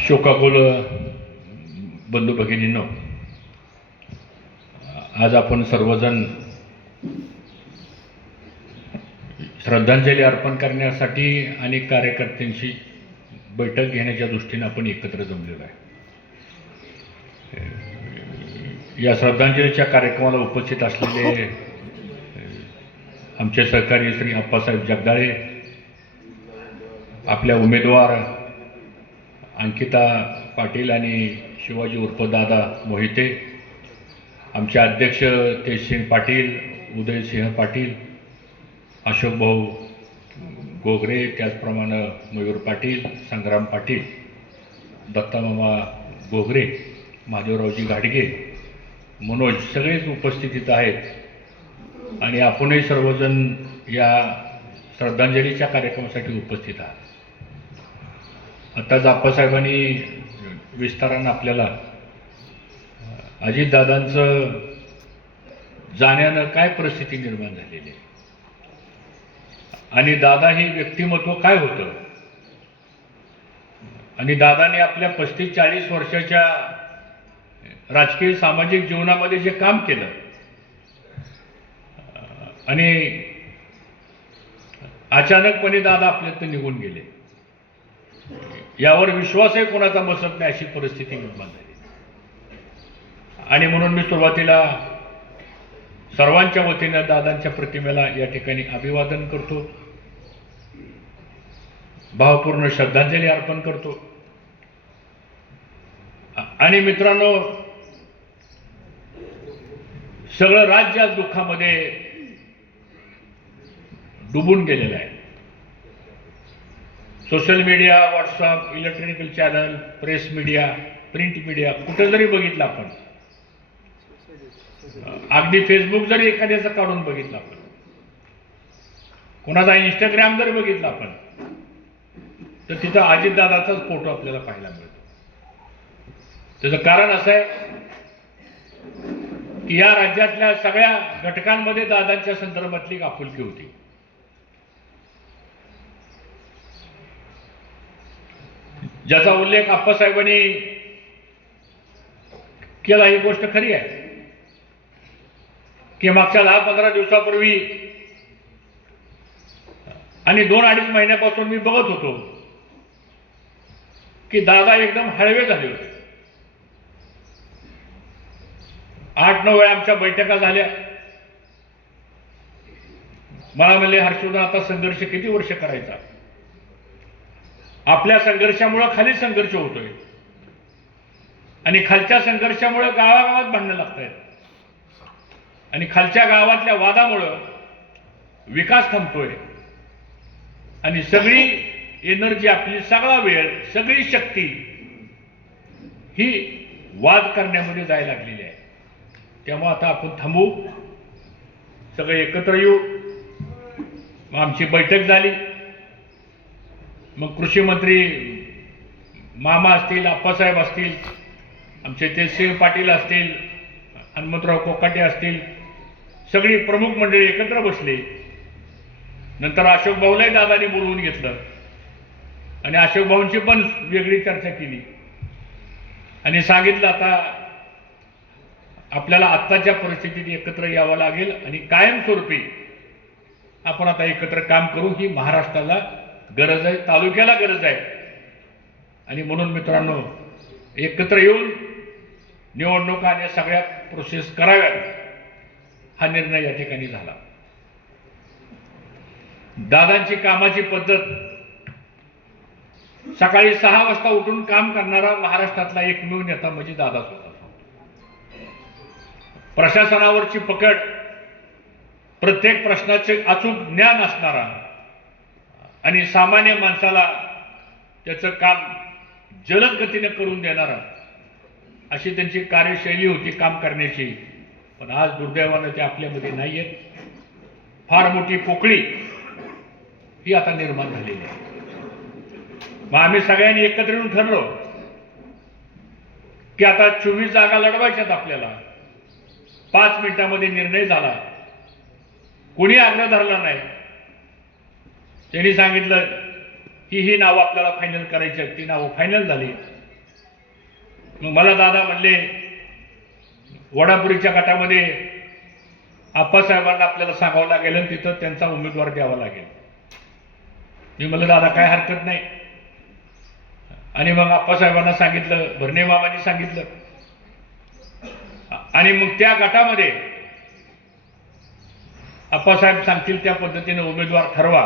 शोकाकुल बंधू भगिनींनो, आज आपण सर्वजण श्रद्धांजली अर्पण करण्यासाठी आणि कार्यकर्त्यांशी बैठक घेण्याच्या दृष्टीने आपण एकत्र जमलेलो आहे. या श्रद्धांजलीच्या कार्यक्रमाला उपस्थित असलेले आमचे सहकारी श्री अप्पासाहेब जगदाळे, आपल्या उमेदवार अंकिता पाटील आणि शिवाजी उर्फ दादा मोहिते, आमचे अध्यक्ष तेजसिंग पाटील, उदयसिंह पाटील, अशोक भाऊ गोगरे, त्याचप्रमाणे मयूर पाटील, संग्राम पाटील, दत्तामामा गोगरे, महादेवरावजी घाडगे, मनोज, सगळेच उपस्थितीत आहेत आणि आपणही सर्वजण या श्रद्धांजलीच्या कार्यक्रमासाठी उपस्थित आहात. आताच आप्पासाहेबांनी विस्तारानं आपल्याला अजितदादांचं जाण्यानं काय परिस्थिती निर्माण झालेली आहे आणि दादा हे व्यक्तिमत्व काय होतं आणि दादाने आपल्या 35-40 वर्षाच्या राजकीय सामाजिक जीवनामध्ये जे काम केलं आणि अचानकपणे दादा आपल्यातून निघून गेले, यावर विश्वासही कोणाचा बसत नाही अशी परिस्थिती निर्माण झाली. आणि म्हणून मी सुरुवातीला सर्वांच्या वतीनं दादांच्या प्रतिमेला या ठिकाणी अभिवादन करतो, भावपूर्ण श्रद्धांजली अर्पण करतो. आणि मित्रांनो, सगळं राज्य आज दुःखामध्ये डुबून गेलेलं आहे. Social media, WhatsApp, electronical channel, press media, print media, कुठं जरी बघितलं आपण, अगदी फेसबुक जरी एखाद्याचं काढून बघितलं आपण, कोणाचा इंस्टाग्राम जर बघितला आपण, तर तिथं अजितदादाचाच फोटो आपल्याला पाहायला मिळतो. त्याचं कारण असं आहे की या राज्यातल्या सगळ्या घटकांमध्ये दादांच्या संदर्भातली आपुलकी होती. ज्याचा उल्लेख आप्पासाहेबांनी केला. ही गोष्ट खरी आहे की मागच्या 10-15 दिवसापूर्वी आणि 2-2.5 महिन्यापासून मी बघत होतो की दादा एकदम हळवे झाले होते. 8-9 वेळा आमच्या बैठका झाल्या. मला म्हणले, हर्षवर्धन आता संघर्ष किती वर्ष करायचा? आपल्या संघर्षामुळे खाली संघर्ष होतोय आणि खालच्या संघर्षामुळे गावागावात भांडणं लागत आहेत आणि खालच्या गावातल्या वादामुळं विकास थांबतोय आणि सगळी एनर्जी, आपली सगळा वेळ, सगळी शक्ती ही वाद करण्यामध्ये जायला लागलेली आहे. त्यामुळे आता आपण थांबू, सगळे एकत्र येऊ. आमची बैठक झाली. मग कृषी मंत्री मामा असतील, अप्पासाहेब असतील, आमचे तेजसिंह पाटील असतील, हनुमंतराव कोकाटे असतील, सगळी प्रमुख मंडळी एकत्र बसली. नंतर अशोक भाऊलाही दादानी बोलवून घेतलं आणि अशोक भाऊंची पण वेगळी चर्चा केली आणि सांगितलं आता आपल्याला आत्ताच्या परिस्थितीत एकत्र यावं लागेल आणि कायमस्वरूपी आपण आता एकत्र काम करू. ही महाराष्ट्राला गरज आहे, तालुक्याला गरज आहे. आणि म्हणून मित्रांनो, एकत्र येऊन निवडणुका आणि सगळ्या प्रोसेस कराव्यात, हा निर्णय या ठिकाणी झाला. दादांची कामाची पद्धत, सकाळी 6 वाजता उठून काम करणारा महाराष्ट्रातला एकमेव नेता म्हणजे दादाच होता. प्रशासनावरची पकड, प्रत्येक प्रश्नाचे अचूक ज्ञान असणारा आणि सामान्य माणसाला त्याचं काम जलद गतीने करून देणारा, अशी त्यांची कार्यशैली होती काम करण्याची. पण आज दुर्दैवानं ते आपल्यामध्ये नाही आहेत. फार मोठी पोकळी ही आता निर्माण झालेली आहे. मग आम्ही सगळ्यांनी एकत्र येऊन ठरलो की आता 24 जागा लढवायच्यात आपल्याला. 5 मिनिटांमध्ये निर्णय झाला. कोणी आग्रह धरला नाही. त्यांनी सांगितलं की ही नावं आपल्याला फायनल करायची आहेत. ती नावं फायनल झाली मग मला दादा म्हणले वडापुरीच्या गटामध्ये आप्पासाहेबांना आपल्याला सांगावं लागेल आणि तिथं त्यांचा उमेदवार द्यावा लागेल. मी म्हणलं दादा काय हरकत नाही. आणि मग आप्पासाहेबांना सांगितलं, भरणे मामांनी सांगितलं, आणि मग त्या गटामध्ये आप्पासाहेब सांगतील त्या पद्धतीने उमेदवार ठरवा.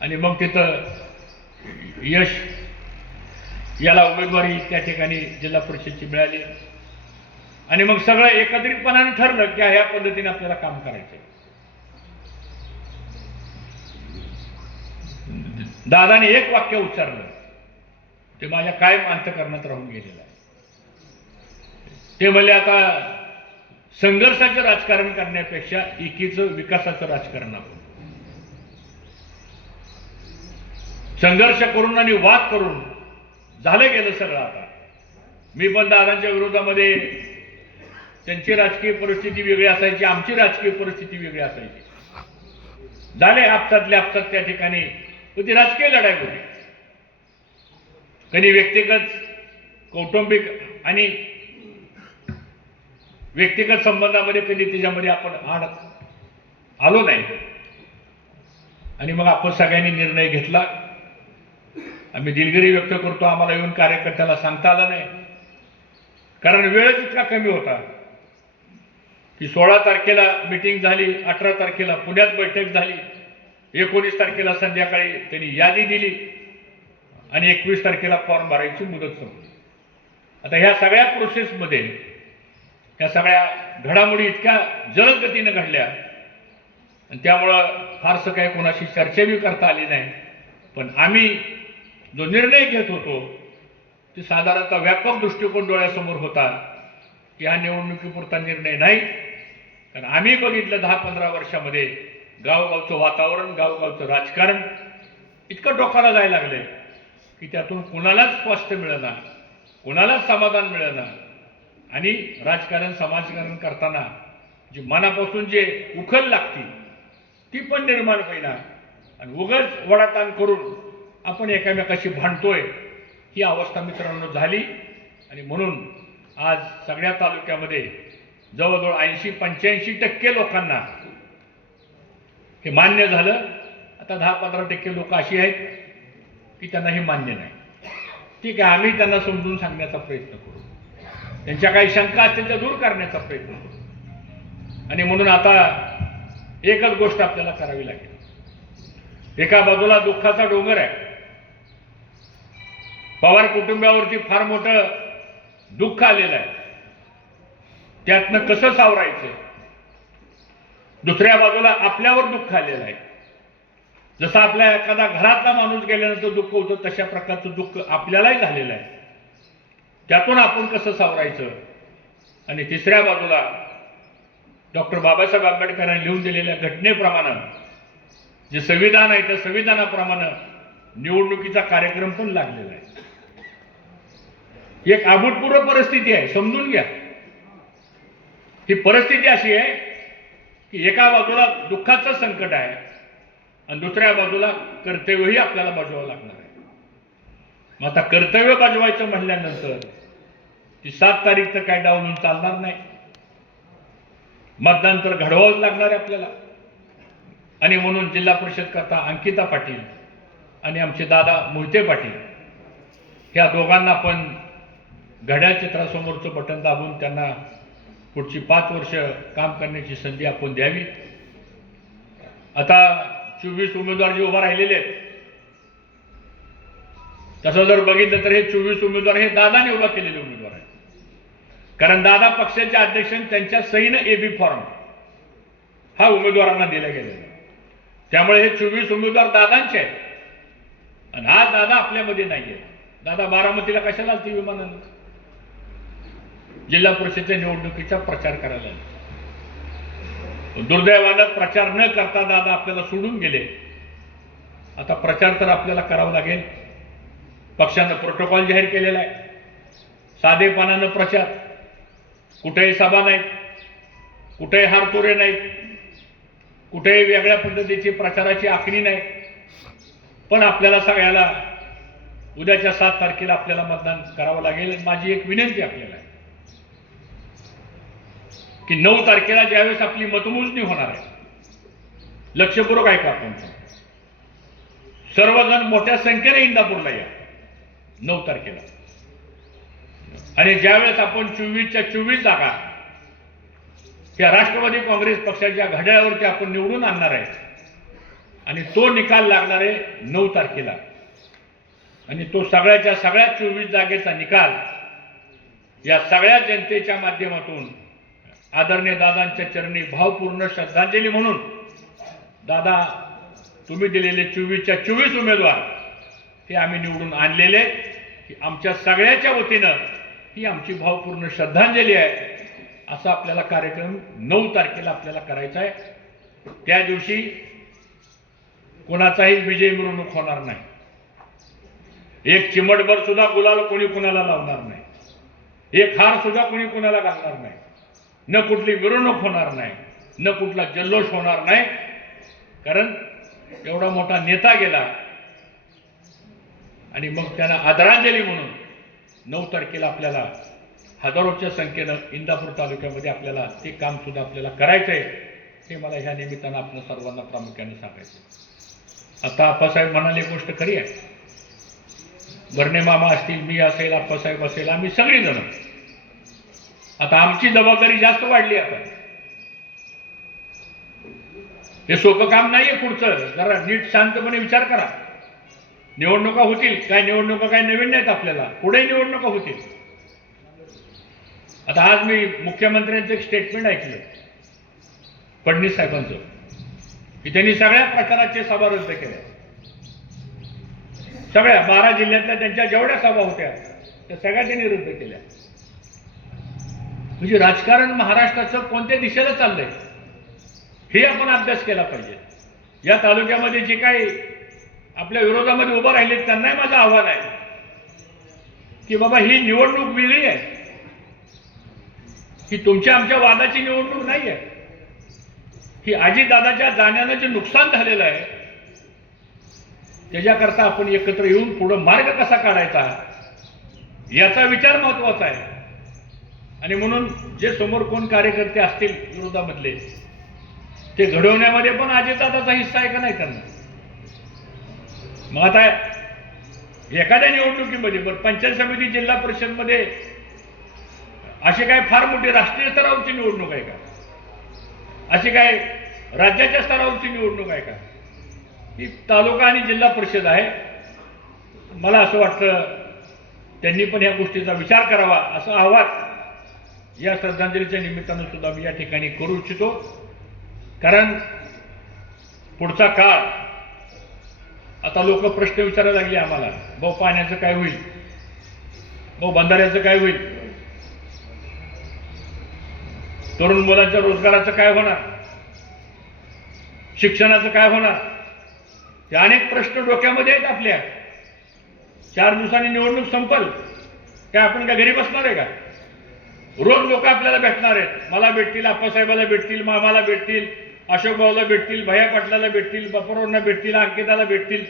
आणि मग तिथं यश याला उमेदवारी त्या ठिकाणी जिल्हा परिषदची मिळाली. आणि मग सगळं एकत्रितपणाने ठरलं की ह्या पद्धतीने आपल्याला काम करायचं. दादाने एक वाक्य उच्चारलं, ते माझ्या कायम अंतःकरणात राहून गेलेलं आहे. ते म्हणले आता संघर्षाचं राजकारण करण्यापेक्षा एकीचं विकासाचं राजकारण आपण. संघर्ष करून आणि वाद करून झालं गेलं सगळं. आता मी पण दादांच्या विरोधामध्ये, त्यांची राजकीय परिस्थिती वेगळी असायची, आमची राजकीय परिस्थिती वेगळी असायची. झाले आपसातले आपसात त्या ठिकाणी ती राजकीय लढाई होती. कधी व्यक्तिगत कौटुंबिक आणि व्यक्तिगत संबंधामध्ये कधी त्याच्यामध्ये आपण आड आलो नाही. आणि मग आपण सगळ्यांनी निर्णय घेतला. आम्ही दिलगिरी व्यक्त करतो, आम्हाला येऊन कार्यकर्त्याला सांगता आलं नाही, कारण वेळच इतका कमी होता की 16 तारखेला मीटिंग झाली, 18 तारखेला पुण्यात बैठक झाली, 19 तारखेला संध्याकाळी त्यांनी यादी दिली आणि 21 तारखेला फॉर्म भरायची मुदत संपली. आता ह्या सगळ्या प्रोसेसमध्ये ह्या सगळ्या घडामोडी इतक्या जलद गतीने घडल्या आणि त्यामुळं फारसं काही कोणाशी चर्चाही करता आली नाही. पण आम्ही जो निर्णय घेत होतो ते साधारणतः व्यापक दृष्टिकोन डोळ्यासमोर होता की हा निवडणुकीपुरता निर्णय नाही. कारण आम्ही बघितलं 10-15 वर्षामध्ये गावगावचं वातावरण, गावगावचं राजकारण इतकं डोकाला जायला लागलंय की त्यातून कुणालाच स्वास्थ्य मिळेना, कुणालाच समाधान मिळेना. आणि राजकारण समाजकारण करताना जी मनापासून जे उखल लागती ती पण निर्माण होईना. आणि उगाच वडाताण करून आपण एकामेकाशी भांडतोय, ही अवस्था मित्रांनो झाली. आणि म्हणून आज सगळ्या तालुक्यामध्ये जवळजवळ 80-85% लोकांना हे मान्य झालं. आता 10-15% लोक अशी आहेत की त्यांना हे मान्य नाही. ठीक आहे, आम्ही त्यांना समजून सांगण्याचा प्रयत्न करू, त्यांच्या काही शंका असतील त्या दूर करण्याचा प्रयत्न करू. आणि म्हणून आता एकच गोष्ट आपल्याला करावी लागेल. एका बाजूला दुःखाचा डोंगर आहे, पवार कुटुंबावरती फार मोठं दुःख आलेलं आहे, त्यातनं कसं सावरायचं. दुसऱ्या बाजूला आपल्यावर दुःख आलेलं आहे. जसं आपल्या एखादा घरातला माणूस गेल्यानंतर दुःख होतं तशा प्रकारचं दुःख आपल्यालाही झालेलं आहे. त्यातून आपण कसं सावरायचं. आणि तिसऱ्या बाजूला डॉक्टर बाबासाहेब आंबेडकरांनी लिहून दिलेल्या घटनेप्रमाणे जे संविधान आहे त्या संविधानाप्रमाणे निवडणुकीचा कार्यक्रम पण लागलेला आहे. एक अभूतपूर्व परिस्थिती आहे, समजून घ्या. ही परिस्थिती अशी आहे की एका बाजूला दुःखाचं संकट आहे आणि दुसऱ्या बाजूला कर्तव्यही आपल्याला बजावावं लागणार आहे. मग आता कर्तव्य बजवायचं म्हणल्यानंतर ती 7 तारीख तर काय डावलून चालणार नाही. मतदान तर घडवावंच लागणार आहे आपल्याला. आणि म्हणून जिल्हा परिषद करता अंकिता पाटील आणि आमचे दादा मोहिते पाटील ह्या दोघांना पण घड्याळ चित्रासमोरचं बटन दाबून त्यांना पुढची 5 वर्ष काम करण्याची संधी आपण द्यावी. आता 24 उमेदवार जे उभा राहिलेले आहेत तसं जर बघितलं तर हे 24 उमेदवार हे दादाने उभा केलेले उमेदवार आहेत. कारण दादा पक्षाचे अध्यक्ष त्यांच्या सहीनं एबी फॉर्म हा उमेदवारांना दिला गेलेला. त्यामुळे हे 24 उमेदवार दादांचे आहेत. आणि हा दादा आपल्यामध्ये नाहीये. दादा बारामतीला कशाला आलती विमानानं? जिल्हा परिषदेच्या निवडणुकीचा प्रचार करायला. दुर्दैवानं प्रचार न करता दादा आपल्याला सोडून गेले. आता प्रचार तर आपल्याला करावा लागेल. पक्षानं प्रोटोकॉल जाहीर केलेला आहे. साधेपणानं प्रचार, कुठेही सभा नाहीत, कुठेही हारतोरे नाहीत, कुठेही वेगळ्या पद्धतीची प्रचाराची आखणी नाही. पण आपल्याला सगळ्याला उद्याच्या 7 तारखेला आपल्याला मतदान करावं लागेल. माझी एक विनंती आपल्याला आहे की 9 तारखेला ज्यावेळेस आपली मतमोजणी होणार आहे, लक्षपूर्वक ऐका. आपण सर्वजण मोठ्या संख्येने इंदापूरला या 9 तारखेला. आणि ज्यावेळेस आपण 24च्या 24 जागा त्या राष्ट्रवादी काँग्रेस पक्षाच्या घड्याळावरती आपण निवडून आणणार आहे आणि तो निकाल लागणार आहे 9 तारखेला. आणि तो सगळ्याच्या सगळ्या 24 जागेचा निकाल या सगळ्या जनतेच्या माध्यमातून आदरणीय दादांच्या चरणी भावपूर्ण श्रद्धांजली म्हणून, दादा तुम्ही दिलेले 24च्या 24 उमेदवार हे आम्ही निवडून आणलेले, आमच्या सगळ्याच्या वतीनं ही आमची भावपूर्ण श्रद्धांजली आहे. असा आपल्याला कार्यक्रम 9 तारखेला आपल्याला करायचा आहे. त्या दिवशी कोणाचाही विजय मिरवणूक होणार नाही. एक चिमटभर सुद्धा गुलाल कोणी कुणाला लावणार नाही. एक हार सुद्धा कोणी कुणाला घालणार नाही. न कुठली मिरवणूक होणार नाही, न कुठला जल्लोष होणार नाही. कारण एवढा मोठा नेता गेला आणि मग त्यांना आदरांजली म्हणून 9 तारखेला आपल्याला हजारोच्या संख्येनं इंदापूर तालुक्यामध्ये आपल्याला ते काम सुद्धा आपल्याला करायचं आहे. हे मला ह्या निमित्तानं आपण सर्वांना प्रामुख्याने सांगायचं. आता आप्पासाहेब म्हणाले गोष्ट खरी आहे. भरणे मामा असतील, मी असेल, आप्पासाहेब असेल, आम्ही सगळीजण आता आमची जबाबदारी जास्त वाढली. आता हे सोपं काम नाहीये पुढचं. जरा नीट शांतपणे विचार करा. निवडणुका होतील काय, निवडणुका काय नवीन नाहीत आपल्याला, पुढे निवडणुका होतील. आता आज मी मुख्यमंत्र्यांचं एक स्टेटमेंट ऐकलं फडणवीस साहेबांचं, की त्यांनी सगळ्या प्रकाराचे सभा रद्द केल्या. सगळ्या 12 जिल्ह्यातल्या त्यांच्या जेवढ्या सभा होत्या त्या सगळ्या त्यांनी रद्द केल्या. म्हणजे राजकारण महाराष्ट्राचं कोणत्या दिशेला चाललंय हे आपण अभ्यास केला पाहिजे. या तालुक्यामध्ये जे काही आपल्या विरोधामध्ये उभं राहिले त्यांनाही माझं आव्हान आहे की बाबा ही निवडणूक वेगळी आहे. ही तुमच्या आमच्या वादाची निवडणूक नाही आहे. ही अजितदादाच्या जाण्यानं जे नुकसान झालेलं आहे त्याच्याकरता आपण एकत्र येऊन पुढे मार्ग कसा काढायचा याचा विचार महत्वाचा आहे. आणि म्हणून जे समोर कोण कार्यकर्ते असतील विरोधामधले ते घडवण्यामध्ये पण अजितदादाचा हिस्सा आहे का नाही त्यांना. मग आता एखाद्या निवडणुकीमध्ये पंचायत समिती, जिल्हा परिषदमध्ये अशी काय फार मोठी राष्ट्रीय स्तरावरची निवडणूक आहे का, अशी काय राज्याच्या स्तरावरची निवडणूक आहे का. ही तालुका आणि जिल्हा परिषद आहे. मला असं वाटतं त्यांनी पण या गोष्टीचा विचार करावा असं आवाहन या श्रद्धांजलीच्या निमित्तानं सुद्धा मी या ठिकाणी करू इच्छितो. कारण पुढचा काळ आता लोक प्रश्न विचारायला लागले आम्हाला, भाऊ पाण्याचं काय होईल, भाऊ बंधाऱ्याचं काय होईल, तरुण मुलांच्या रोजगाराचं काय होणार, शिक्षणाचं काय होणार. ते अनेक प्रश्न डोक्यामध्ये आहेत आपल्या. 4 दिवसांनी निवडणूक संपल काय आपण काय घरी बसणार आहे का. रोज लोक आपल्याला भेटणार आहेत. मला भेटतील, आप्पासाहेबाला भेटतील, मामाला भेटतील, अशोक भाऊला भेटतील, भैया पाटलाला भेटतील, बापरावांना भेटतील, अंकिताला भेटतील.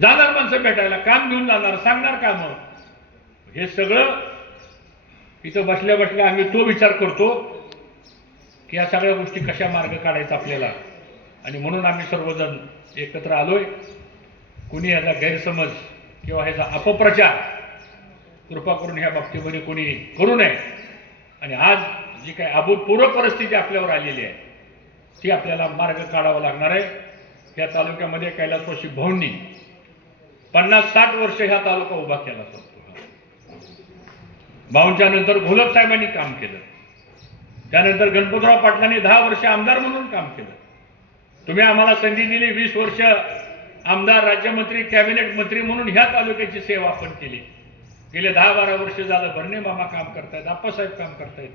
जाणार माणसं भेटायला, काम घेऊन जाणार, सांगणार काम. हे सगळं इथं बसल्या बसल्या आम्ही तो विचार करतो की या सगळ्या गोष्टी कशा मार्ग काढायचा आपल्याला. आणि म्हणून आम्ही सर्वजण एकत्र आलोय. कुणी याचा गैरसमज किंवा ह्याचा अपप्रचार कृपा करून ह्या बाबतीमध्ये कोणी करू नये. आणि आज जी काही अभूतपूर्व परिस्थिती आपल्यावर आलेली आहे ती आपल्याला मार्ग काढावा लागणार आहे. ह्या तालुक्यामध्ये कैलासवासी भाऊंनी 50-60 वर्ष ह्या तालुका उभा केला असतो. भाऊंच्या नंतर घोलप साहेबांनी काम केलं. त्यानंतर गणपतराव पाटलांनी 10 वर्ष आमदार म्हणून काम केलं. तुम्ही आम्हाला संधी दिली, 20 वर्ष आमदार, राज्यमंत्री, कॅबिनेट मंत्री म्हणून ह्या तालुक्याची सेवा आपण केली. गेले 10-12 वर्ष झालं भरणे मामा काम करतायत, आप्पासाहेब काम करतायत.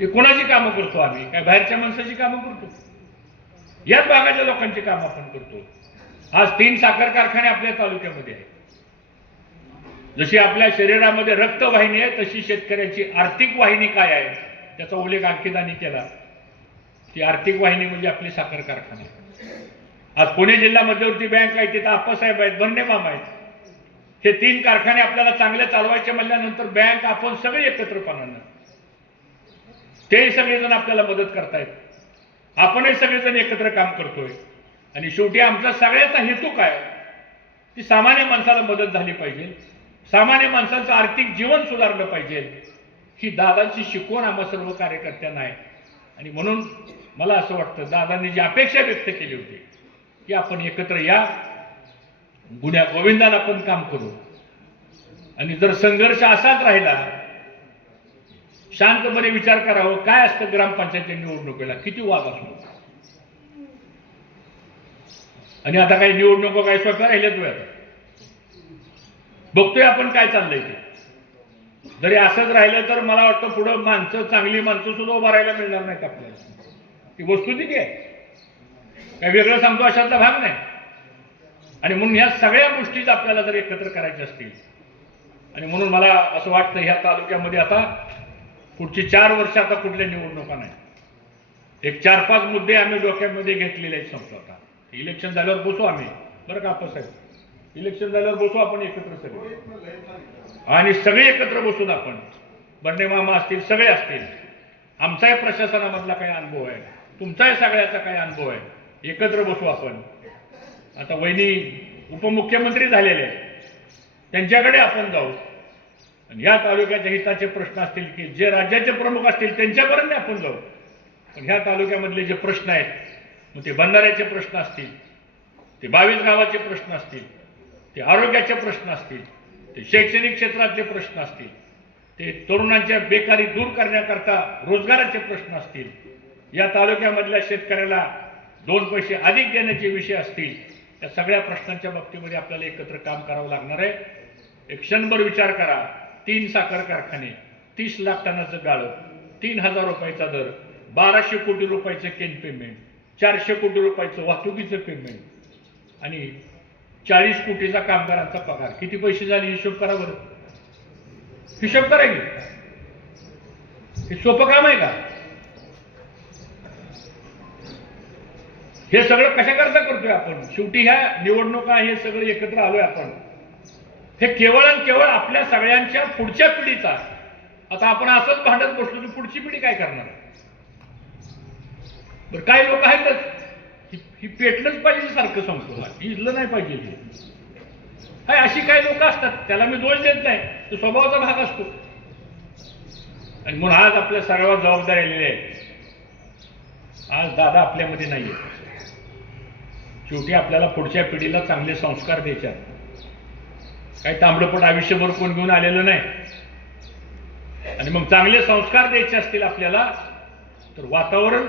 हे कोणाची कामं करतो आम्ही, काय बाहेरच्या माणसाची कामं करतो. याच भागाच्या लोकांची कामं आपण करतो. आज 3 साखर कारखाने आपल्या तालुक्यामध्ये आहेत. जशी आपल्या शरीरामध्ये रक्तवाहिनी आहे तशी शेतकऱ्याची आर्थिक वाहिनी काय आहे त्याचा उल्लेख अंकितांनी केला. ती आर्थिक वाहिनी म्हणजे आपली साखर कारखाने. आज पुणे जिल्हा मध्यवर्ती बँक आहे, तिथं आप्पासाहेब आहेत, बर्ने मामा आहेत. हे 3 कारखाने आपल्याला चांगले चालवायचे म्हणल्यानंतर बँक आपण सगळे एकत्रपणानं, तेही सगळेजण आपल्याला मदत करतायत, आपणही सगळेजण एकत्र काम करतोय. आणि शेवटी आमचा सगळ्याचा हेतू काय, की सामान्य माणसाला मदत झाली पाहिजे, सामान्य माणसाचं आर्थिक जीवन सुधारलं पाहिजे, ही दादांची शिकवण आम्हा सर्व कार्यकर्त्यांना आहे. आणि म्हणून मला असं वाटतं, दादांनी जी अपेक्षा व्यक्त केली होती की आपण एकत्र या, गुन्ह्या गोविंदानं आपण काम करू. आणि जर संघर्ष असाच राहिला, शांतपणे विचार करावं काय असतं ग्रामपंचायती निवडणुकीला, किती वाद असतो. आणि आता काही निवडणुका काही सोप्या राहिल्यात वेळ, बघतोय आपण काय चाललंय ते. जरी असंच राहिलं तर मला वाटतं पुढं माणसं, चांगली माणसं सुद्धा उभा राहायला मिळणार नाहीत आपल्याला. ही वस्तुस्थिती आहे, काय वेगळं सांगतो अशातला भाग नाही. आणि म्हणून ह्या सगळ्या गोष्टीच आपल्याला जर एकत्र करायच्या असतील, आणि म्हणून मला असं वाटतं ह्या तालुक्यामध्ये आता पुढची 4 वर्ष आता कुठल्या निवडणुका नाही. एक 4-5 मुद्दे आम्ही डोक्यामध्ये घेतलेले आहेत. संपलं आता, इलेक्शन झाल्यावर बसू आम्ही, बरं का आप्पासाहेब, इलेक्शन झाल्यावर बसू आपण एकत्र सगळे, आणि सगळे एकत्र बसून आपण, बर्ने मामा असतील, सगळे असतील, आमचाही प्रशासनामधला काही अनुभव आहे, तुमचाही सगळ्याचा काही अनुभव आहे, एकत्र बसू आपण. आता वहिनी उपमुख्यमंत्री झालेले आहेत, त्यांच्याकडे आपण जाऊ, आणि या तालुक्याच्या हिताचे प्रश्न असतील की जे राज्याचे प्रमुख असतील त्यांच्यापर्यंत आपण जाऊ. पण ह्या तालुक्यामधले जे प्रश्न आहेत, मग ते बंधाऱ्याचे प्रश्न असतील, ते 22 गावाचे प्रश्न असतील, ते आरोग्याचे प्रश्न असतील, ते शैक्षणिक क्षेत्रातले प्रश्न असतील, ते तरुणांच्या बेकारी दूर करण्याकरता रोजगाराचे प्रश्न असतील, या तालुक्यामधल्या शेतकऱ्याला 2 पैसे अधिक देण्याचे विषय असतील, या सगळ्या प्रश्नांच्या बाबतीमध्ये आपल्याला एकत्र काम करावं लागणार आहे. एक क्षणभर विचार करा, 3 साखर कारखाने, 30 लाख टनाचं गाळप, 3000 रुपयाचा दर, 1200 कोटी रुपयाचं केन पेमेंट, 400 कोटी रुपयाचं वाहतुकीचं पेमेंट, आणि 40 कोटीचा कामगारांचा पगार. किती पैसे झाले हिशोब करा बरं, हिशोब करा की. हे सोपं काम आहे का? हे सगळं कशाकरता करतोय आपण? शेवटी ह्या निवडणुका हे सगळं एकत्र आलोय आपण, हे केवळ आणि केवळ आपल्या सगळ्यांच्या पुढच्या पिढीचा. आता आपण असंच भांडत बसलो की पुढची पिढी काय करणार? बरं, काही लोक आहेतच ही पेटलंच पाहिजे सारखं संपलं, इजलं नाही पाहिजे. काय अशी काही लोक असतात, त्याला मी दोष देत नाही, तो स्वभावाचा भाग असतो. आणि म्हणून आज आपल्या सर्वात जबाबदारी आलेली आहे. आज दादा आपल्यामध्ये नाहीये. शेवटी आपल्याला पुढच्या पिढीला चांगले संस्कार द्यायचे आहेत. काही तांबडपट आयुष्यभर कोण घेऊन आलेलं नाही. आणि मग चांगले संस्कार द्यायचे असतील आपल्याला, तर वातावरण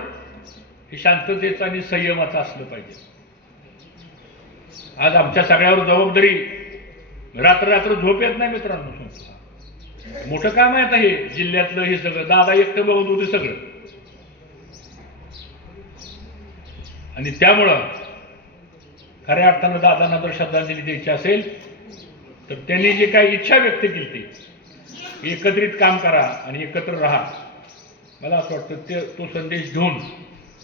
हे शांततेचं आणि संयमाचं असलं पाहिजे. आज आमच्या सगळ्यावर जबाबदारी, रात्र झोप येत नाही मित्रांनो. मोठं काम आहे आता हे जिल्ह्यातलं. हे सगळं दादा एकटं बघत होते सगळं. आणि त्यामुळं खऱ्या अर्थानं दादांना जर श्रद्धांजली द्यायची असेल तर त्यांनी जे काही इच्छा व्यक्त केली ती एकत्रित काम करा आणि एकत्र राहा. मला असं वाटतं तो संदेश घेऊन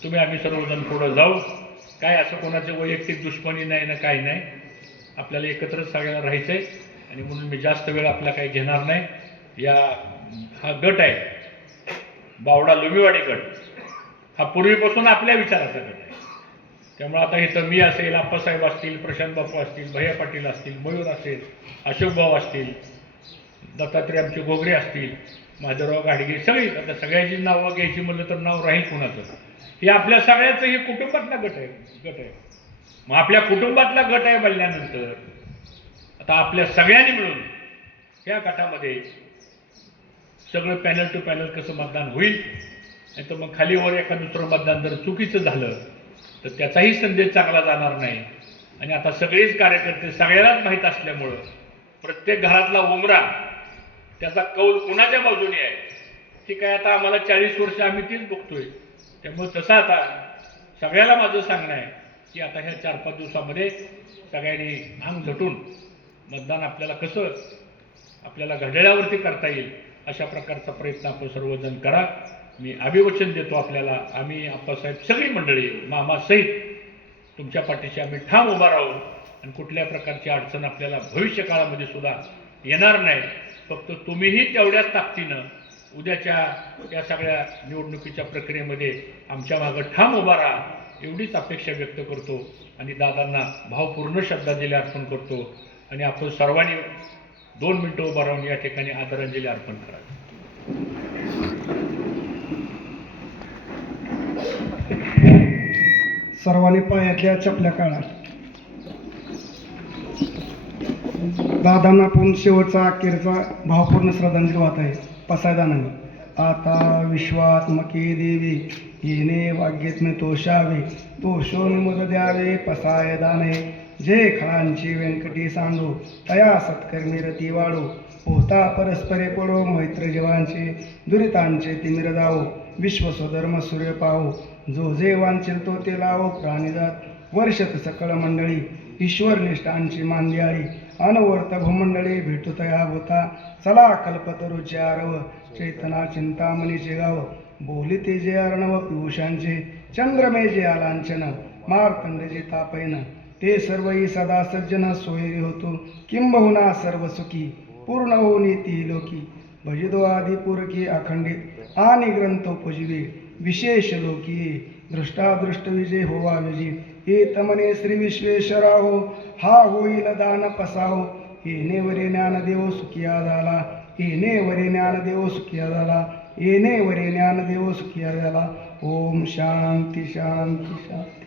तुम्ही आम्ही सर्वजण पुढे जाऊ. काय असं कोणाचं वैयक्तिक दुश्मनी नाही ना, काही नाही. आपल्याला एकत्रच सगळ्याला राहायचंय. आणि म्हणून मी जास्त वेळ आपला काही घेणार नाही. हा गट आहे बावडा लोमीवाडी गट, हा पूर्वीपासून आपल्या विचाराचा गट आहे. त्यामुळे आता इथं मी असेल, आप्पासाहेब असतील, प्रशांत बापू असतील, भैया पाटील असतील, मयूर असेल, अशोक भाऊ असतील, दत्तात्रय आमचे घोगरे असतील, माधवराव गाडगे, सगळी आता सगळ्याची नावं घ्यायची म्हणलं तर नाव राहील कुणाचं. हे आपल्या सगळ्याचं हे कुटुंबातला गट आहे. मग आपल्या कुटुंबातला गट आहे बोलल्यानंतर आता आपल्या सगळ्यांनी मिळून या गटामध्ये सगळं पॅनल टू पॅनल कसं मतदान होईल. नाही तर मग खालीवर एका दुसरं मतदान जर चुकीचं झालं तर त्याचाही संदेश चांगला जाणार नाही. आणि आता सगळेच कार्यकर्ते सगळ्यालाच माहीत असल्यामुळं प्रत्येक घरातला उमरा त्याचा कौल कुणाच्या बाजूने आहे की काय, आता आम्हाला 40 वर्ष आम्ही तीच बघतोय. त्यामुळे तसं आता सगळ्याला माझं सांगणं आहे की आता ह्या 4-5 दिवसामध्ये सगळ्यांनी अंग झटून मतदान आपल्याला कसं आपल्याला घड्याळावरती करता येईल अशा प्रकारचा प्रयत्न आपण सर्वजण करा. मी अभिवचन देतो आपल्याला. आम्ही आप्पासाहेब सगळी मंडळी मामासहित तुमच्या पाठीशी आम्ही ठाम उभा राहू आणि कुठल्या प्रकारची अडचण आपल्याला भविष्य काळामध्ये सुद्धा येणार नाही. फक्त तुम्हीही तेवढ्याच ताकदीनं उद्याच्या या सगळ्या निवडणुकीच्या प्रक्रियेमध्ये आमच्या मागं ठाम उभा राहा, एवढीच अपेक्षा व्यक्त करतो आणि दादांना भावपूर्ण श्रद्धांजली अर्पण करतो. आणि आपण सर्वांनी 2 मिनिटं उभा राहून या ठिकाणी आदरांजली अर्पण करावी. सर्वांनी पायातल्या चपल्या काढा. दादांना आपण शेवटचा अखेरचा भावपूर्ण श्रद्धांजली वाहत आहे. पसायदानाने आता विश्वात्मके देवी येणे वाग्येत्मे तोषावे तोषोन मुद द्यावे पसायदाने जे खळांची व्यंकटी सांडो तया सत्कर्मी रती वाढो होता परस्परे पडो मैत्र जीवांचे दुरितांचे तिमिर जावो विश्व स्वधर्म सूर्य पाहो जो जे वांछेल तो ते लावो प्राणीजात वर्षत सकळ मंडळी ईश्वर निष्ठांची मांदियाळी अनवर्त भूमंडळी भेटू तया होता चला कल्पतरुचे आरव चैतना चिंतामणीचे गाव बोलिते जे अर्णव पियुषांचे चंद्रमे जे आलांचन मार्तंड जे तापैन ते सर्वही सदा सज्जन सोयरी होतो किंबहुना सर्व सुखी पूर्ण होनी ती लोकी भजितो आदी पुरकी अखंडित आणि ग्रंथोपजीवे विशेष लोकी दृष्टादृष्ट विजय होवा विजी हे तमने श्री विश्वेश्वराहो हा होईल दान पसाहो येणे वरे ज्ञानदेव सुखिया झाला येणे वरे ज्ञानदेव सुखिया झाला येणे वरे ज्ञानदेव सुखिया झाला. ओम शांती शांती शांती.